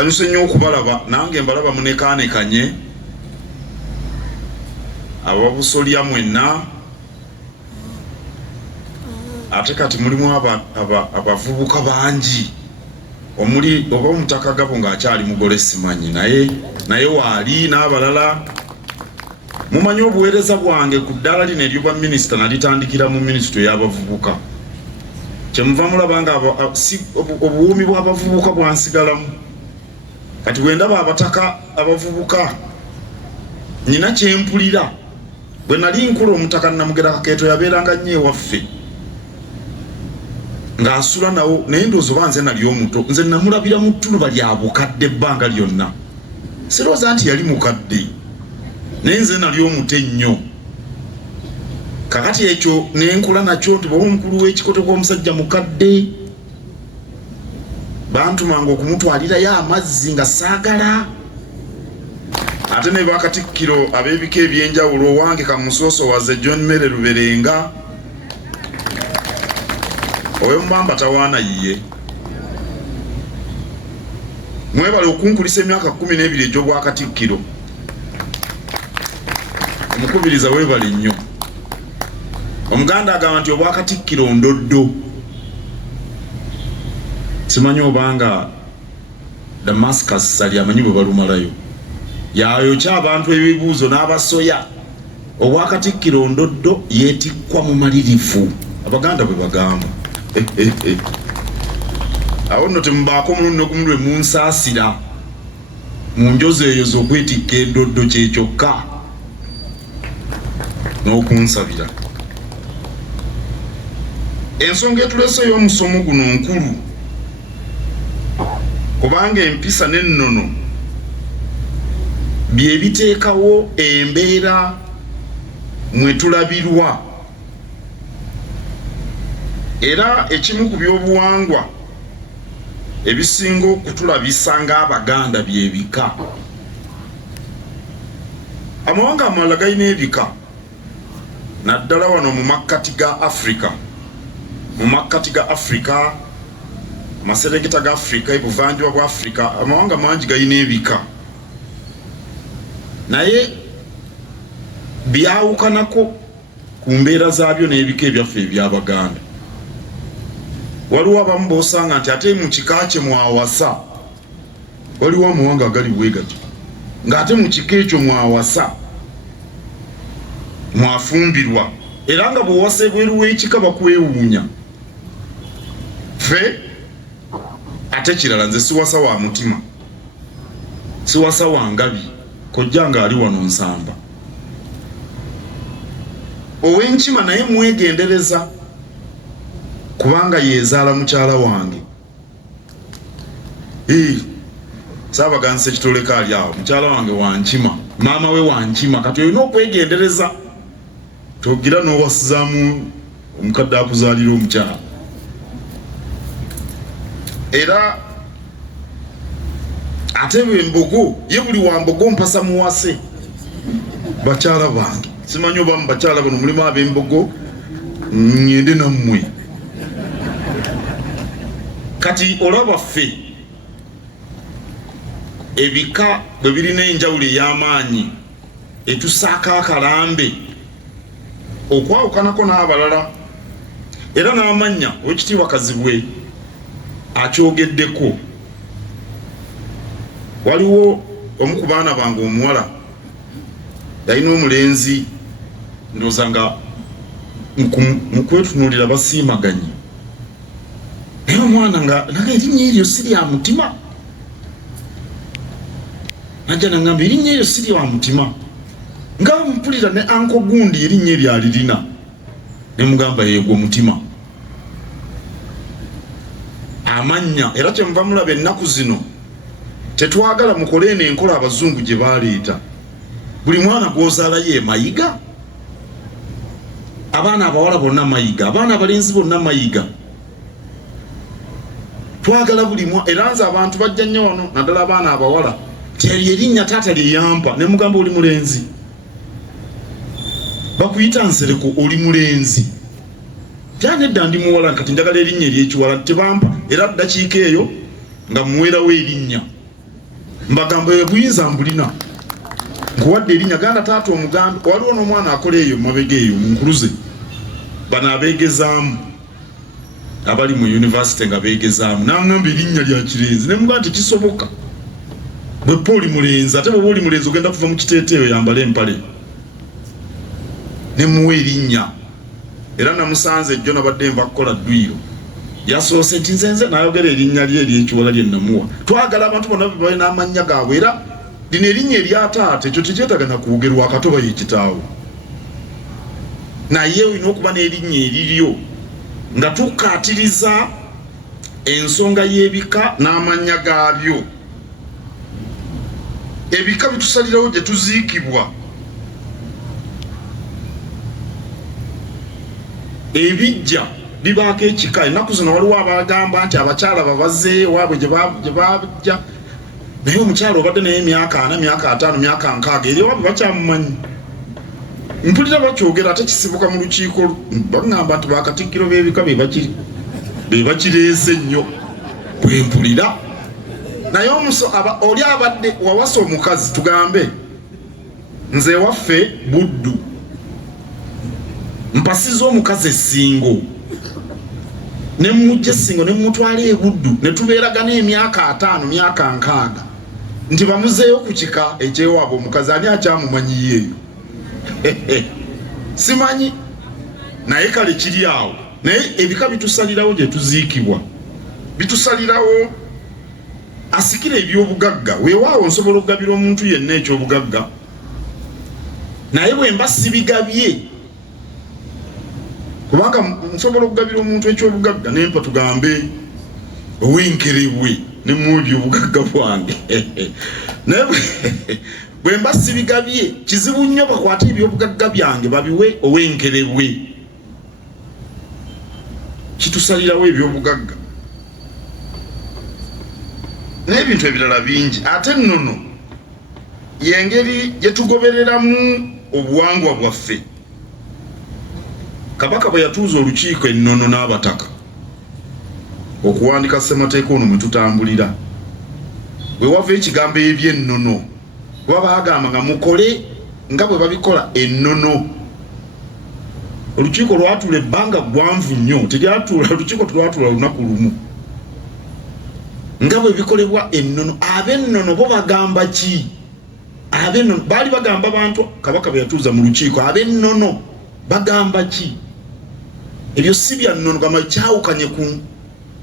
Anyuse nnyo okubalaba nange mbalaba munekaanekanye ababusolya mwenna ate kati mulimu abavubuka bangi omuli oba omutaka Gabo ng'akyali mugole simanyi naye waali n'abalala. Mumanyi obuweereza bwange ku ddaala lino ery'obwa minisita nalitandikira mu minisitule y'abavubuka. Kyemuva mulaba nga obuwuumi bw'abavubuka bwansigalamu. Kati bwe ndaba abataka abavubuka nina kyempulira. Bwe nali nkula omutaka Namugera Kakeeto yabeeranga nnyo ewaffe ng'asula nawo, naye ndowooza oba nze nali omuto. Nze namulabira mu ttuluba lya bukadde ebbanga lyonna. Sirowooza nti yali mukadde naye nze nali omuto ennyo. Kakati ekyo nenkula nakyo nti bw'oba omukulu w'ekikoto kw'omusajja mukadde bantumanga okumutwalirayo amazzi nga saagala. Ate ne bakatikkiro ab'ebika ebyenjawulo owange Kamusoosowaze John Mere Luberenga ow'Emmamba tawaana yiye. Mwebale okunkulisa emyaka 12 egy'obwakatikkiro. Omukubiriza weebale nnyo. Omuganda agamba nti obwakatikkiro ndoddo. Simanyi obanga Damascus sali amanyi bwe balumalayo. Yayokya abantu ebibuuzo n'abasoya. Obwakatikkiro ndoddo yeetikkwa mu malirifu. Abaganda bwe bagamba. Awo nno temubaako mulundi n'ogumu lwe munsaasira mu njozo eyo z'okwetikka endoddo kyekyokka n'okunsabira. Ensonga etuleese y'omusomo guno nkulu kubanga empisa n'ennono bye biteekawo embeera mwe tulabirwa, era ekimu ku byobuwangwa ebisinga okutulabisa ng'Abaganda by'ebika. Amawanga amalala galina ebika naddala wano mu makkati ga Africa. Mu makkati ga Africa, amaseregeta ga Africa, ebuvanjuba bwa Africa, amawanga mangi galina ebika. Naye byawukanako ku mbeera zaabyo n'ebika ebyaffe eby'Abaganda. Waliwo abamu b'osanga nti ate mu kika kye mwawasa waliwo amawanga agali bwe gati, ng'ate mu kika ekyo mwawasa mwafumbirwa, era nga bw'owasa ebweru w'ekika bakwewuunya. Ffe ate kirala, nze siwasa wa mutima, siwasa wa ngabi, kojja nga ali wano Nsamba. Ow'Enkima naye mwegendereza kubanga yezaala mukyala wange. Saabaganza ekitoleka ali awo, mukyala wange wa Nkima, maama we wa Nkima. Kati olina okwegendereza, togira n'owasizaamu omukadde akuzaalira omukyala. Era ate b'embogo, ye buli wa mbogo mpasa muwase bakyala bange. Simanyi oba mu bakyala bano mulimu ab'embogo, ngende nammwe. Kati olaba ffe ebika bwe birina enjawulo ey'amaanyi etusaako akalambe okwawukanako n'abalala, era n'amannya Oweekitiibwa Kazibwe akyogeddeko. Waliwo omu ku baana bange omuwala yalina omulenzi, ndowooza nga mu kwetunuulira basiimaganye, naye omwana nga naga erinnya eryo si lya mutima. Najja nangamba erinnya eryo si lya mutima, nga mpulira ne anko gundi erinnya eryo alirina, ne mugamba yeegwo mutima. Amannya, era kyemuva mulaba ennaku zino tetwagala mukole eno enkola Abazungu gye baleeta. Buli mwana gw'ozaala ye mayiga, abaana abawala bonna mayiga, abaana abalenzi bonna mayiga. Twagala buli era nze abantu bajja nnyo wano naddala abaana abawala teri erinnya taata lye yampa, ne mugamba oli mulenzi, bakuyita Nsereko oli mulenzi. Tyane edda ndi muwala kati njagala erinnya ery'ekiwala tebampa, era ddakiika eyo nga muweerawo erinnya mbagambo ebuyinza mbulina nkuwadde erinnya ganda taata omuganda waliwo n'omwana akola eyo mabega eyo munkuluze bano abeegezaamu abali mu university nga beegezaamu n'angamba erinnya lya Kirenzi ne mugaa nti kisoboka bwe Paul Mulenzi ate bwe oli mulenzi ogenda kuva mu kiteeteeyo yambala empale ne muwa erinnya era namusanze ejjo nabadde nva kukola ddwiro yasoose nti nzenze n'ayogera erinnya lye ery'ekiwala lye namuwa twagala abantu bonna balina amannya gaabwe era lino erinnya erya taata ekyo tekyetagana kuwogerwa akatoba y'ekitaawo naye olina okuba n'erinnya eriryo nga tukaatiriza ensonga y'ebika n'amannya gaabyo ebika bitusalirawo gye tuziikibwa ebijja bibaako ekika ennaku zino waliwo abagamba nti abakyala babazze waabwe gye bajja naye omukyala obadde naye emyaka 4 myaka 5 myaka 6 eri waabwe bakyamumanyi mpulira bakyogera ate kisibuka mu lukiiko bagamba nti bakatikkiro b'ebika be bakireese nnyo bwe mpulira naye oli abadde wawasa omukazi tugambe nze waffe Buddu mpasiza omukazi essingo ne mujja essingo ne mutwala e Buddu ne tubeeragana emyaka 5 myaka 6 nti bamuzeeyo ku kika ekyewaabwe omukazi ani akyamumanyiyo eyo simanyi naye kale kiri awo naye ebika bitusalirawo gye tuziikibwa bitusalirawo asikira ebyobugagga weewaawo nsobola okugabira omuntu yenna ekyobugagga naye bwe mba sibigabye kubanga nsobola okugabira omuntu ekyobugagga nempa tugambe owenkerebwe ne mu ebyobugagga bwange naye bwe mba sibigabye kizibu nnyo bakwate ebyobugagga byange babiwe owenkerebwe kitusalirawo ebyobugagga n'ebintu ebirala bingi ate nnono yengeri gye tugobereramu obuwangwa bwaffe Kabaka bwe yatuuza olukiiko ennono n'abataka okuwandika ssemateeka ono mwe tutambulira bwe wava ekigambo eby'ennono kuba baagamba nga mukole nga bwe babikola ennono olukiiko lwatuula ebbanga ggwanvu nnyo olukiiko telwatuula lunaku lumu nga bwe bikolebwa ennono ab'ennono bo bagamba ki ab'ennono baali bagamba abantu Kabaka bwe yatuuza mu lukiiko ab'ennono bagamba ki ebyo si bya nnono gamba kyawukanye ku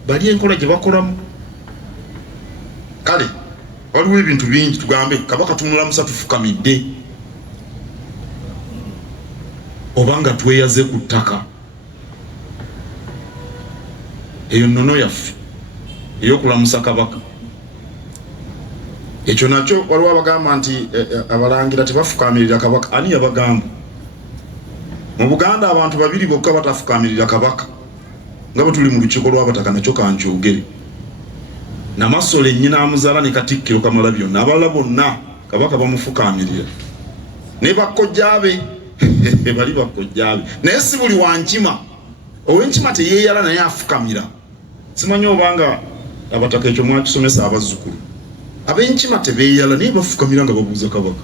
bali enkola gye bakolamu kale waliwo ebintu bingi tugambe Kabaka tumulamusa tufukamidde obanga tweyaze ku ttaka eyo nnono yaffe ey'okulamusa Kabaka ekyo nakyo waliwo abagamba nti abalangira tebafukamirira Kabaka ani yabagamba mu Buganda abantu babiri bokka batafukamirira Kabaka nga bwe tuli mu lukiiko lw'abataka nakyo kankyogere Namasole nnyina amuzaala ne Katikkiro Kamalabyonna abalala bonna Kabaka bamufukamirira ne bakkojjaabe bali bakkojjaabe naye si buli wankima ow'enkima teyeeyala naye afukamira simanyi obanga abataka ekyo mwakisomesa abazzukulu ab'enkima tebeeyala naye bafukamira nga babuuza Kabaka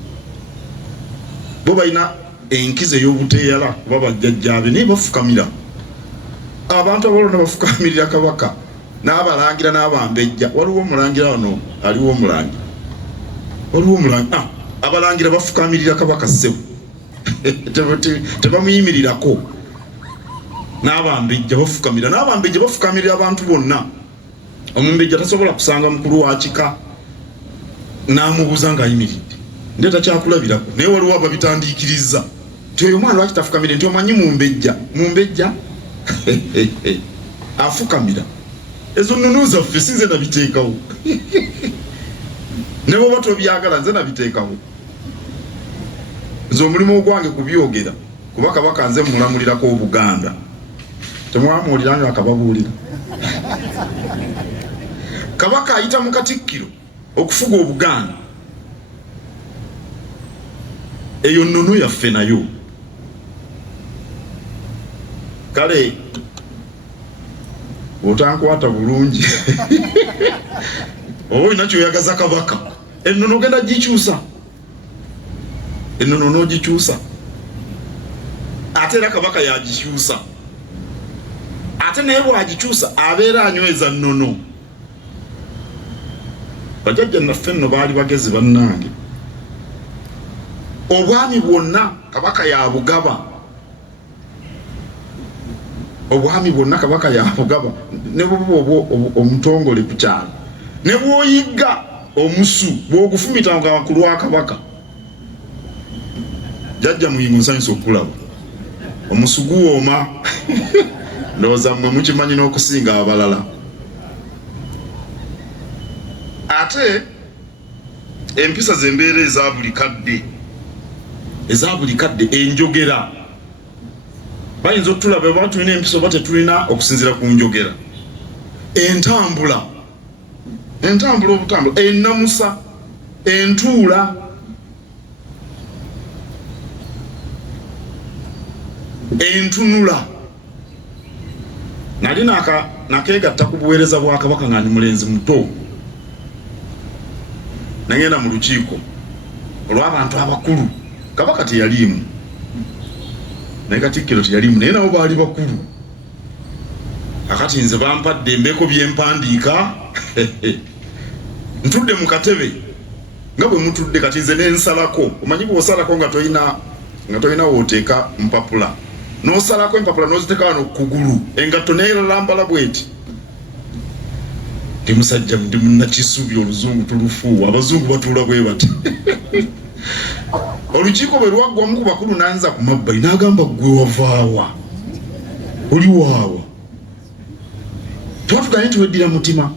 bo balina enkizo ey'obuteeyala kuba bajjajjaabe naye bafukamira abantu abalona bafukamirira Kabaka n'abalangira n'abambejja waliwo omulangira wano aliwo omulangira waliwo omulangira abalangira bafukamirira Kabaka ssebo tebamuyimirirako n'abambejja bafukamira n'abambejja bafukamirira abantu bonna omumbejja tasobola kusanga mukulu wa kika n'amubuuza ng'ayimiridde ndeeta kyakulabirako naye waliwo ababitandiikiriza nti oyo omwana lwaki tafukamire nti omanyi mumbejja afukamira ezo nnono zaffe si nze nabiteekawo ne bwoba tobyagala nze nabiteekawo nze omulimu ogwange kubyogera kuba Kabaka nze mulamulirako Obuganda temwamuwuliranga akababuulira Kabaka ayita mu Katikkiro okufuga Obuganda eyo nnono yaffe nayo kale otankwata bulungi oba olina kyoyagaza Kabaka ennono genda gikyusa, ennono n'ogikyusa ate era kabaka yagikyusa ate naye bwagikyusa abeera anyweza nnono. Bajjajja naffe nno baali bagezi bannange. Obwami bwonna kabaka yabugaba, obwami bwonna kabaka yabugaba, ne bwoba omutongole ku kyalo, ne bw'oyigga omusu bw'ogufumita nga ku lwa kabaka, jjajja muyingo nsanyusa okulaba omusu guwooma. Ndowooza mmwe mukimanyi n'okusinga abalala. Ate empisa z'embeera eza buli kadde, eza buli kadde, enjogera bayinza otulaba oba tulina empisa oba tetulina okusinziira ku njogera. Entambula, entambula obutambula, ennamusa, entuula, entunula. Nali nakeegatta ku buweereza bwa kabaka nga ndi mulenzi muto, nagenda mu lukiiko olw'abantu abakulu. Kabaka teyaliimu naye Katikkiro teyaliimu, naye nabo baali bakulu. Akati nze bampadde embeeko byempandiika ntudde mu katebe nga bwe mutudde kati nze nensalako. Omanyi bw'osalako nga tolina wooteeka mpapula, n'osalako empapula n'oziteeka wano kugulu, engatto neeralambala bweti. Ndi musajja, ndi munnakisubi, oluzungu tulufuuwa, abazungu batuula bwe bati. Olukiiko bwe lwaggwamu ku bakulu n'anza ku mabbali n'agamba, ggwe wavaawa, oli waawa, twatuganye tuweddira mutima,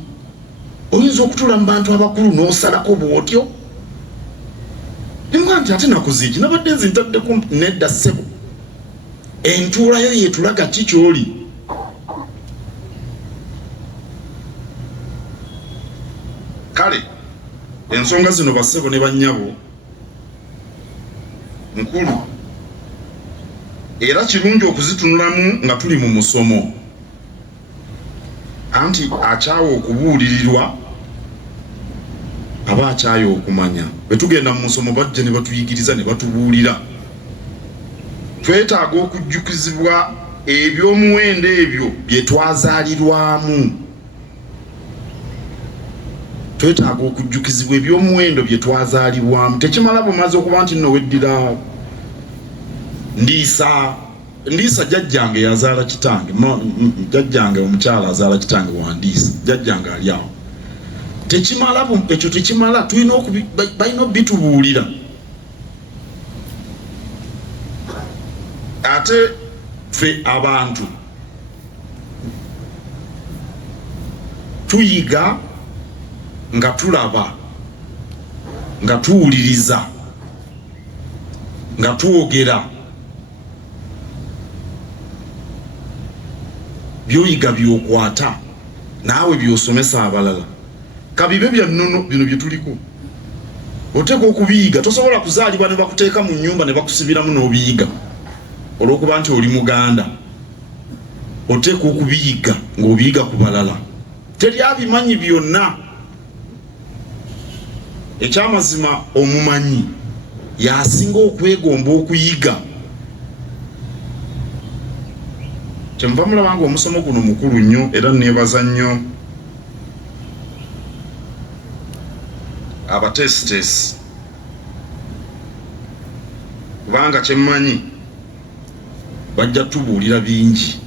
oyinza okutula mu bantu abakulu n'osalako bw'otyo? Nemugamba nti ate nakoze eki, nabadde nzintadde kumpi. Nedda ssebo, entuulayo yeetulaga ki ky'oli. Kale ensonga zino bassebo ne bannyabo nkulu, era kirungi okuzitunulamu nga tuli mu musomo. Anti akyawa okubuulirirwa aba akyaya okumanya. Bwe tugenda mu musomo bajja ne batuyigiriza ne batubuulira. Twetaaga okujjukizibwa eby'omuwendo ebyo bye twazaalirwamu. Twetaaga okujjukizibwa eby'omuwendo bye twazaalibwamu. Tekimala bumaze okuba nti nno weddira Ndiisa jjajjange yazaala kitange, jjajjange omukyala azaala kitange wa Ndiisa, jjajjange ali awo. Tekimala ekyo, tekimala, tulina balina bitubuulira. Ate ffe abantu tuyiga nga tulaba, nga tuwuliriza, nga twogera. Byoyiga byokwata naawe byosomesa abalala. Kabibe bya nnono bino bye tuliko. Oteeka okubiyiga, tosobola kuzaalibwa ne bakuteeka mu nnyumba ne bakusibiramu n'obiyiga olw'okuba nti oli Muganda. Oteeka okubiyiga ng'obiyiga ku balala. Teri abimanyi byonna. Ekyamazima omumanyi yasinga okwegomba okuyiga. Kyenva mulaba nga omusomo guno mukulu nnyo, era neebaza nnyo abateesiteesi, kubanga kyemmanyi bajja tubuulira bingi.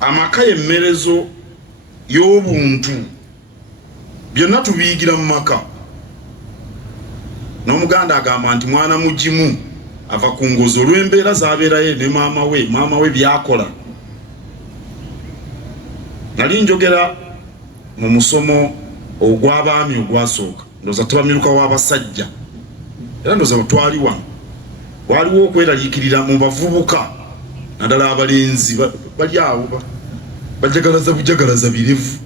Amaka y'emmerezo y'obuntu, byonna tubiyigira mu maka. N'Omuganda agamba nti mwana mugimu ava ku ngozi olw'embeera z'abeerayo ne maama we byakola. Nali njogera mu musomo ogw'abaami ogwasooka, ndowooza tebamiruka w'abasajja, era ndowooza twali wano, waliwo okweraliikirira mu bavubuka, naddala abalenzi bali awo bajagalaza bujagalaza birevu.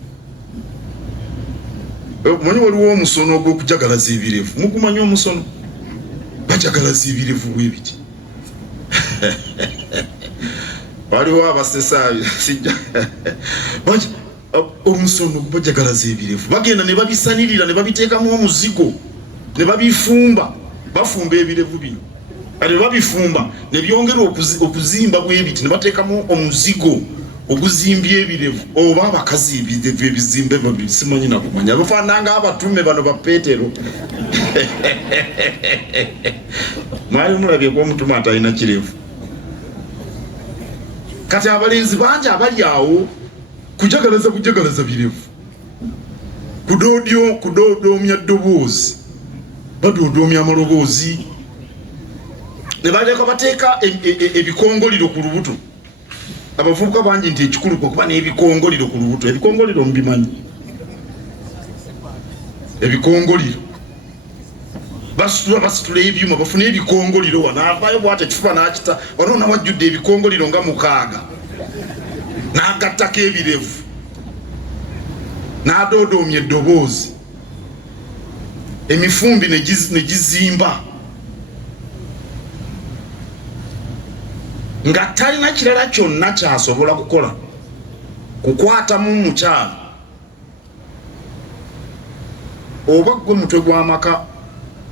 Manyi waliwo omusono ogw'okujagalaza ebirevu, mugumanyi omusono? Bajagalaza ebirevu bwe biti. Waliwo abasesaayo sijja omusono bajagalaza ebirevu bagenda ne babisanirira ne babiteekamu omuzigo ne babifumba bafumba ebirevu bino ate babifumba ne byongera okuzimba bwebiti ne bateekamu omuzigo oguzimbye ebirevu oba abakazi ebirevu ebizimbe simanyi nakumanya bafaananga abatume bano ba Peetero mwali mulabye ko omutume atalina kirevu kati abalenzi bangi abali awo kujagalaza birevu kudodomya ddoboozi badodomya amaloboozi ne baleka bateeka ebikongoliro ku lubuto abavubuka bangi nti ekikulu kuba n'ebikongoliro ku lubuto ebikongoliro mubimanyi ebikongoliro basitula ebyuma bafuna ebikongoliro wanaavayo bwate ekifuba nakita wanoona wajjudde ebikongoliro nga 6 n'agattako ebirevu n'adoodoomya eddoboozi emifumbi ne gizimba nga talina kirala kyonna kyasobola kukola kukwatamu mukyala oba gwe mutwe gw'amaka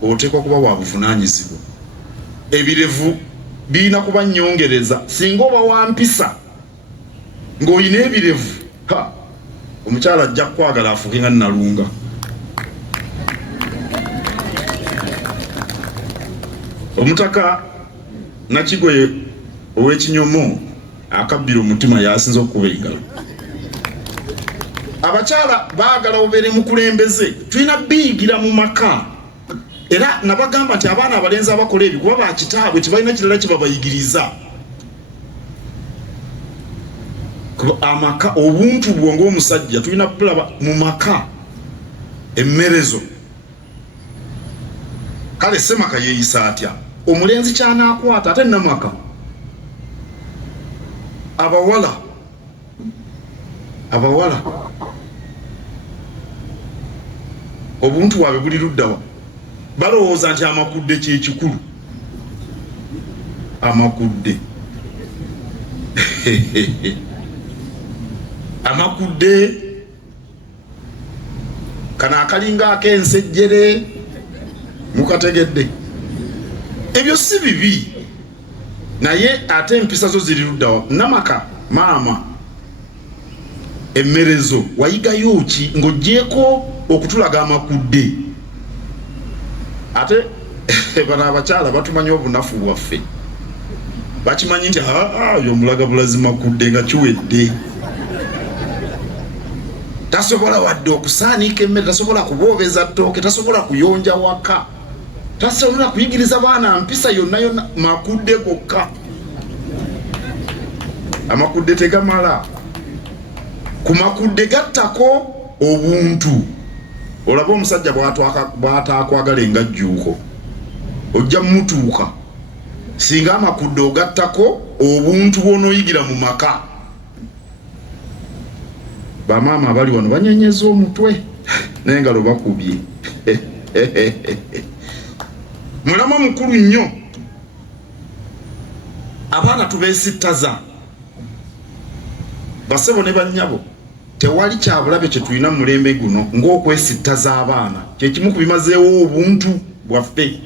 oteekwa kuba wa buvunaanyizibwa ebirevu birina kuba nnyongereza singa oba wampisa ng'olina ebirevu omukyala ajja kwagala afuuke nga Nnalunga omutaka Nakigoye ow'Ekinyomo akabbira omutima yasinza okukuba engalo abakyala baagala obeere mukulembeze tulina biyigira mu maka era nabagamba nti abaana abalenzi abakola ebyo kuba bakitaabwe tebalina kirala kye babayigiriza amaka obuntu bwo ng'omusajja tulina bulaba mu maka emmerezo kale Semaka yeeyisa atya omulenzi kyanakwata ate namaka abawala obuntu bwabwe buli luddawa balowooza nti amakudde kyekikulu amakudde amakudde kana akalinga ak'ensejjere mukategedde ebyo si bibi naye ate empisa zo ziri luddawa namaka maama emmerezo wayigayo ki ng'oggyeko okutulaga amakudde ate bano abakyala batumanya obunafu bwaffe bakimanyi nti yomulaga bulazi makudde nga kiwedde tasobola wadde okusaanika emmere tasobola kuboobeza ttooke tasobola kuyonja waka tasobola kuyigiriza baana mpisa yonna makudde gokka amakudde tegamala ku makudde gattako obuntu olaba omusajja bw'ataakwagala engajjuuko ojja mutuuka singa amakudde ogattako obuntu bw'onooyigira mu maka bamaama abali wano banyenyeza omutwe n'engalo bakubye mulama mukulu nnyo abaana tubeesittaza basebo ne bannyabo tewali kyabulabe kye tulina mu mulembe guno ng'okwesittaza abaana kyekimu ku bimazeewo obuntu bwaffe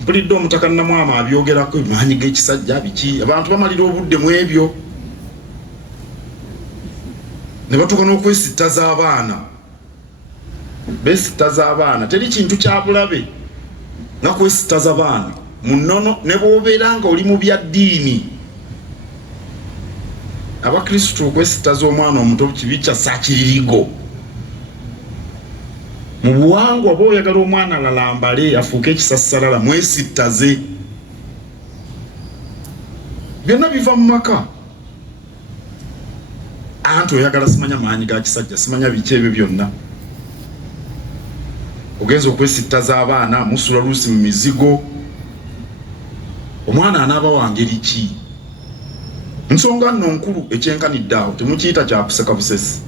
mpulidde omutaka Namwama abyogerako maanyi g'ekisajja biki abantu bamalira obudde mu ebyo ne batuuka n'okwesittaza abaana beesittaza abaana teri kintu kyabulabe nga kwesittaza baana mu nnono ne bw'obeera nga oli mu bya ddiini abakristu okwesittaza omwana omuto kibi kya saakiririgo mu buwangwa oba oyagala omwana alalambale afuuke ekisassalala mwesittaze byonna biva mu maka anti oyagala simanya maanyi ga kisajja simanya biki ebyo byonna ogenza okwesittaza abaana musula luusi mu mizigo omwana anaaba wangeri ki nsonga nno nkulu ekyenkanidde awo temukiyita kyakuseka busesi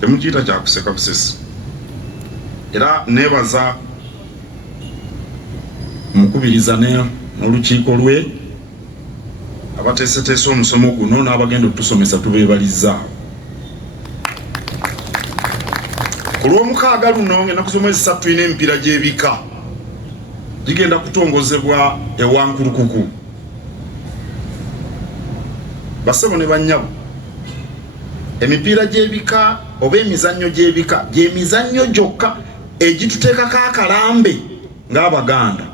temukiyita kyakuseka busesi era neebaza mukubiriza n'olukiiko lwe abateeseteese omusomo guno n'abagenda okutusomesa tubeebalizza. Ku lw'omukaaga luno ngenda kusoma omwezi 3 tulina emipiira gy'ebika gigenda kutongozebwa ewankulukuku. Bassebo ne bannyabo, emipiira gy'ebika oba emizannyo gy'ebika gy'emizannyo gyokka egituteekako akalambe ng'Abaganda.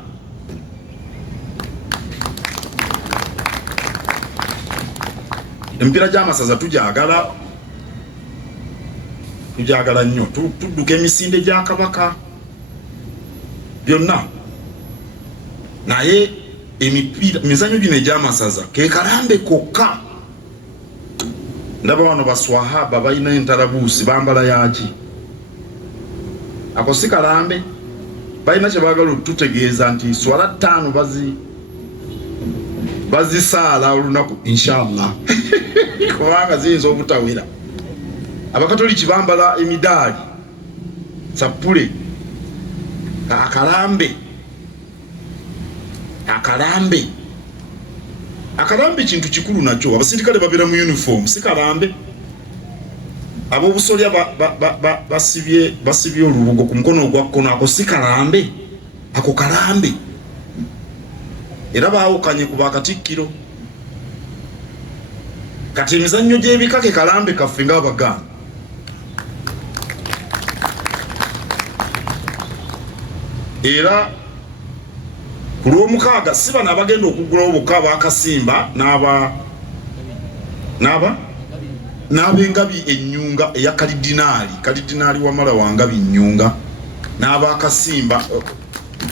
Emipiira gy'amasaza tugyagala nnyo, tudduka emisinde gya Kabaka byonna, naye emizannyo gino egy'amasaza ke kalambe kokka. Ndaba wano baswahaba balina entalabuusi bambala yaki, ako si kalambe. Balina kye baagala okututegeeza nti swala 5 bazisaala olunaku inshallah kubanga ziyinza obutawera. Abakatoliki bambala emidaali sapule. Akalambe kintu kikulu nakyo. Abasirikale babeera mu uniform, si kalambe. Ab'obusolya basibye olubugo ku mukono ogwa kkono, ako si kalambe, ako kalambe. Era baawukanye ku bakatikkiro. Kati emizannyo gy'ebika ke kalambe kaffe ng'Abaganda. Era ku lw'omukaaga si bano abagenda okuggulawo bokka ab'akasimba n'ab'engabi ennyunga eya kalidinaali Wamala wa Ngabi Ennyunga, n'ab'akasimba.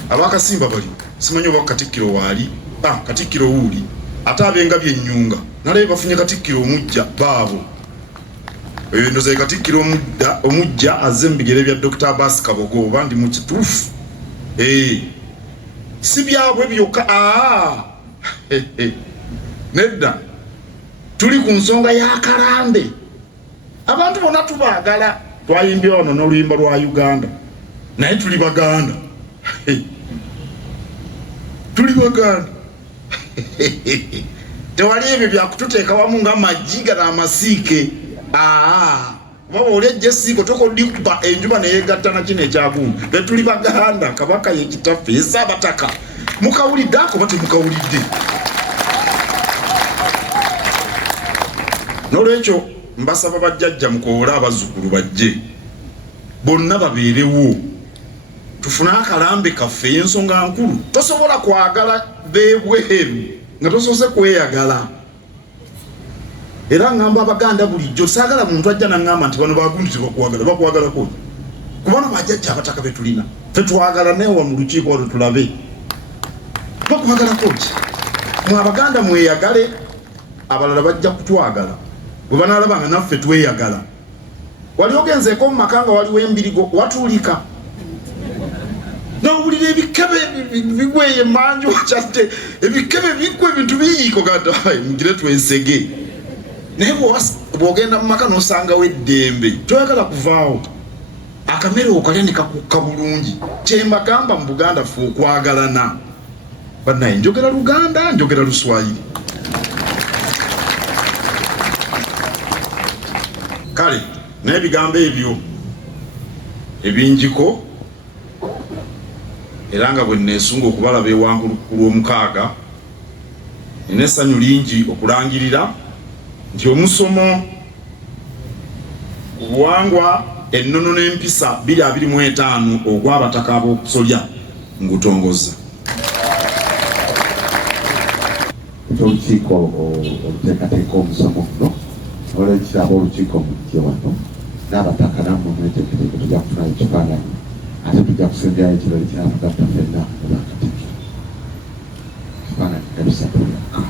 Ab'akasimba bali simanyi oba Katikkiro waali, Katikkiro wuuli, ate ab'engabi ennyunga nalabe bafunye Katikkiro omujja baabo. Ndoza Katikkiro omujja azze mu bigere bya Dr. Abbas Kabogo, oba ndi mu kituufu? Si byabwe byokka. Nedda, tuli ku nsonga ya kalambe. Abantu bonna tubaagala. Twayimbye wano n'oluyimba lwa Uganda, naye tuli Baganda. Tuli Baganda. Tewali ebyo byakututeeka wamu ng'amajiga n'amasiike. Baba oli ejjesiiko tokodikuba enjuba neyegatta na kino ekyagundu. Tuli Baganda, Kabaka ye kitaffe, ye Ssaabataka. Mukawulidde ako bate mukawulidde? N'olwekyo mbasaba bajjajja mukoowole abazzukulu bajje bonna babeerewo, tufune akalambe kaffe. Ensonga nkulu, tosobola kwagala beebweru nga tosoose kweyagala. Era ngamba Abaganda bulijjo, saagala muntu ajja naŋŋamba nti bano bagundi tebakwagala. Bakwagalako kubana bajjajja abataka be tulina, ffe twagala neewa mu lukiiko olwo tulabe bakwagalako ki. Mwe Abaganda mweyagale, abalala bajja kutwagala bwe banaalaba nga naffe tweyagala. Wali ogenzeeko mu maka nga waliwo embirigo watuulika n'owulira ebikebe bigweye manju wakyadde ebikebe bigwe ebintu biyiiko gada mugire twensege. Naye bw'ogenda mu maka n'osangawo eddembe, toyagala kuvaawo. Akamere okalya ne kakukka bulungi. Kye mbagamba mu Buganda ffe okwagalana. Bannaye njogera Luganda, njogera Luswayiri. Kale n'ebigambo ebyo ebinjiko, era nga bwe neesunga okubalaba ewankulukuku lw'omukaaga, nina essanyu lingi okulangirira nti omusomo obuwangwa ennono n'empisa 2025 ogw'abataka ab'okusolya ngutongoza. Olukiiko oluteekateeka omusomo guno olw'ekirabo olukiiko mujje wano n'abataka nammwe mweteeketeeke, tujja kufunayo ekifaananyi ate tujja kusembyayo ekirori kinatugatta ffenna olwakatikkiro. Ekifaananyi ebisatu byokka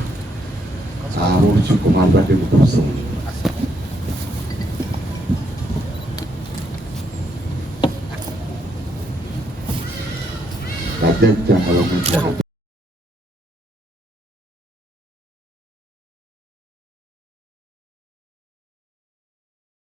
ab'olukiiko mwalibadde mutuuse bajjajja malomwe